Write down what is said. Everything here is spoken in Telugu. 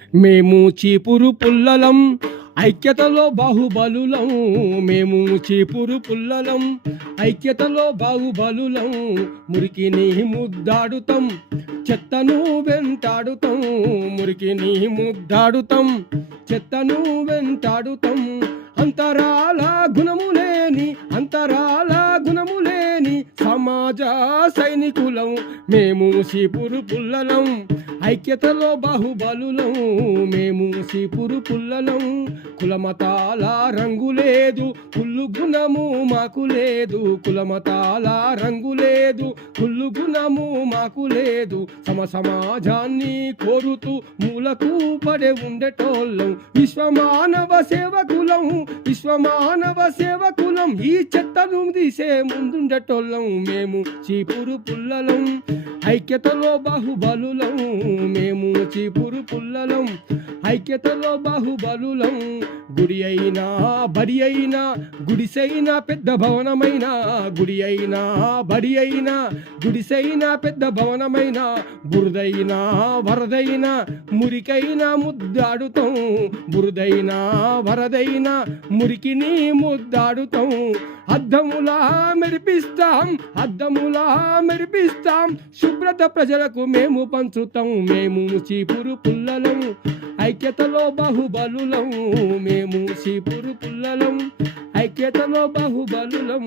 మేము చీపురు పుల్లలం ఐక్యతలో బాహుబలులం. మేము చీపురు పుల్లలం ఐక్యతలో బాహుబలులం. మురికిని ముద్దాడుతాం, చెత్తను వెంటాడుతాం. మురికిని ముద్దాడుతాం, చెత్తను వెంటాడుతాం. అంతరాల గుణము లేని సమాజ సైనికులం. మేము చీపురు పుల్లలం ఐక్యతలో బాహుబలులం. మేము చీపురు పుల్లలం. కులమతాల రంగు లేదు, కుళ్ళు గుణము మాకు లేదు. కులమతాల రంగు లేదు, కుళ్ళు గుణము మాకు లేదు. సమాజాన్ని కోరుతూ మూలకు పడే ఉండేటోళ్ళం. విశ్వమానవ సేవకులం. ఈ చెత్తను తీసే ముందుండేటోళ్ళం. మేము చీపురు పుల్లలం ఐక్యతలో బాహుబలులం. మేము చీపురు పుల్లలం ఐక్యతలో బాహుబలులం. గుడి అయినా బడి అయినా గుడిసైనా పెద్ద భవనమైనా, గుడి అయినా బడి అయినా గుడిసైనా పెద్ద భవనమైనా, బురదైనా వరదైనా మురికైనా ముద్దాడుతాం. బురదైనా వరదైనా మురికిని ముద్దాడుతాం. అద్దములా మెరిపిస్తాం. శుభ్రత ప్రజలకు మేము పంచుతాం. మేము చీపురు పుల్లలం ఐక్యతలో బాహుబలులం. మేము చీపురు పుల్లలం ఐక్యతలో బాహుబలులం.